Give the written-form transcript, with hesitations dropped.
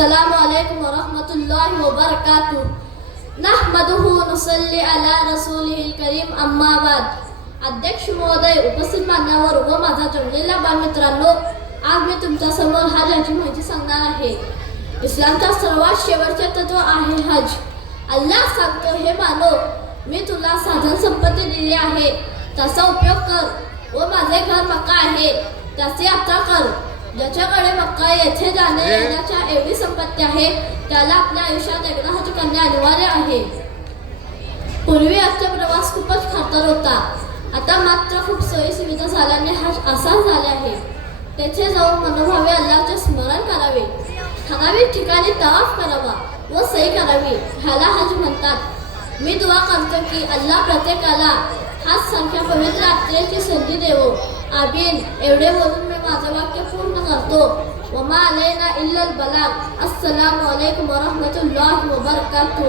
अस्सलामु अलैकुम व रहमतुल्लाहि व बरकातुहू। नहमदुहु नुसल्ली अला रसूलिहिल करीम, अम्मा बाद। अध्यक्ष महोदय, उपस्थित मान्यवर व माझा जमलेला बालमित्रांनो, आज मी तुमच्या समोर हज याची माहिती सांगणार आहे। इस्लामचा सर्वात शेवटचे तत्व आहे हज। अल्लाह सांगतो, हे मानो, मी तुला साधन संपत्ती दिली आहे, त्याचा उपयोग कर व माझे घर मक्का आहे, त्याची यात्रा कर। ज्याच्याकडे मक्का येथे जाणे येण्याच्या एवढी संपत्ती आहे, त्याला आपल्या आयुष्यात एकदा हज करणे अनिवार्य आहे। पूर्वी आजचा प्रवास खूपच खर्चाळ होता, आता मात्र खूप सोयी सुविधा झाल्याने हज आसान झाले आहे। तेथे जाऊन मनोभावे अल्लाहचे स्मरण करावे, ठराविक ठिकाणी तवाफ करावा व सही करावी, ह्याला हज म्हणतात। मी दुआ करतो की अल्लाह प्रत्येकाला हज सारख्या पवित्र यात्रेची संधी देवो, आमीन। एवढे बोलून मी माझे वाक्य पूर्ण करतो। वमा अलैना इल्लल बलाग। अस्सलामु अलैकुम व रहमतुल्लाहि व बरकातुहू।